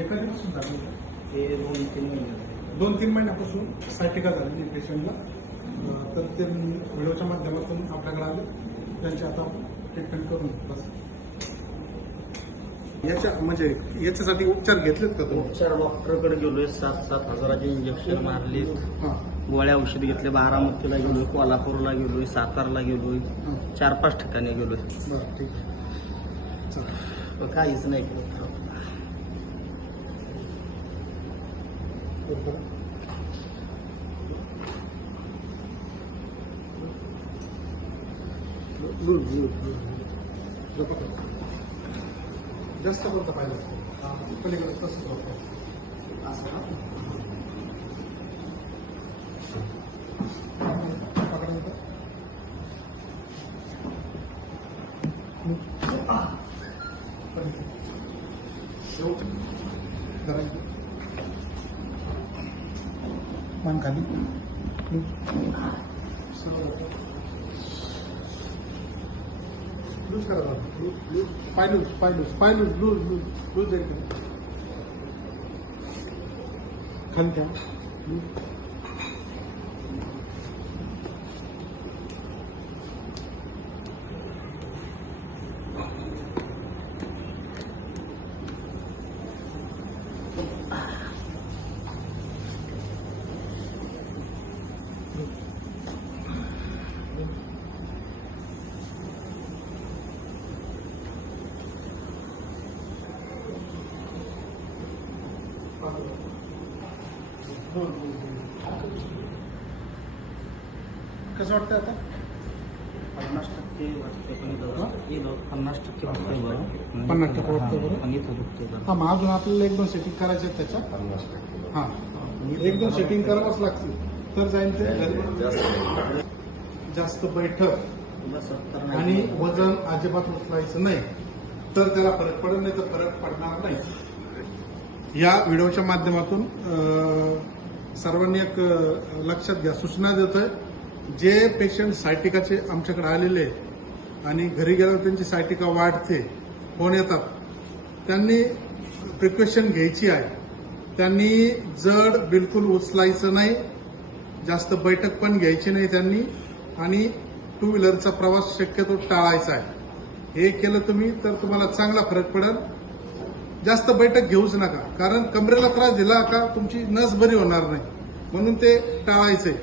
एका दिवसापासून झालं ते 2-3 महिने 2-3 महिन्यापासून सायटिका झालेली पेशंटला. तर ते व्हिडिओच्या माध्यमातून आपल्याकडे आले, त्यांची आता ट्रीटमेंट करून बस. याच्यासाठी उपचार घेतलेत का तुम्ही? उपचार डॉक्टरकडे गेलोय. 7-7 हजाराचे इंजेक्शन मारलेत. हां गोळ्या औषध घेतले. बारामतीला गेलोय, कोल्हापूरला गेलोय, सातारला गेलोय, हां 4-5 ठिकाणी गेलोय. बरं ठीक आहे. चला काहीच नाही केलं. जास्त कोणतं पाहिजे पलीकडे तसंच होतं असं ना. पकडायचं. करायचं. मान खाली लूज करा दादा. लूज पाय लूज लूज एकदम खाली ठेवा. लूज. कसं वाटतं आता? 50% वाटते पण इथं 50% वाटतंय बरं. 50% वाटतंय बरं. पण इथं दुखतंय बरं. हा, मग अजून आपल्याला 1-2 सेटिंग करायचे आहेत त्याच्या. 50%. हां 1-2 सेटिंग करावंच लागतील तर जाईल ते. जास्त बैठक बस 70 आणि नाही. वजन अजिबात उचलायचं नाही तर त्याला फरक पडेल, नाही तर फरक पडणार नाही. या व्हिडिओच्या माध्यमातून सर्वांनी एक लक्षात घ्या, सूचना देतोय. जे पेशंट सायटिकाचे आमच्याकडे आलेले आणि घरी गेल्यावर त्यांची सायटिका वाढते, फोन येतात, त्यांनी प्रिकॉशन घ्यायची आहे. त्यांनी जड बिलकुल उचलायचं नाही, जास्त बैठक पण घ्यायची नाही त्यांनी, आणि 2 व्हीलरचा प्रवास शक्यतो टाळायचा आहे. हे केलं तुम्ही तर तुम्हाला चांगला फरक पडेल. जास्त बैठक घेऊच नका, कारण कमरेला त्रास दिला का तुमची नस बरी होणार नाही, म्हणून ते टाळायचंय.